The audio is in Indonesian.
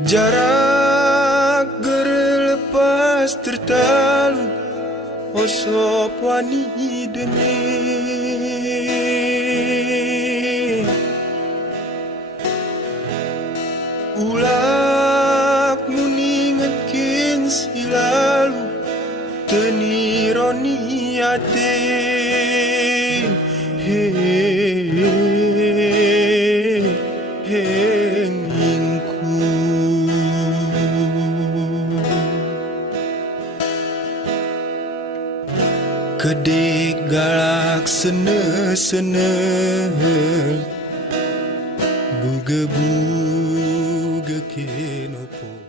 Jarak gerlepas tertalu osop wani dene ulak muningetkeun silalu tenironi ate hengingku kedek galak sene-sene buge-buge kenopo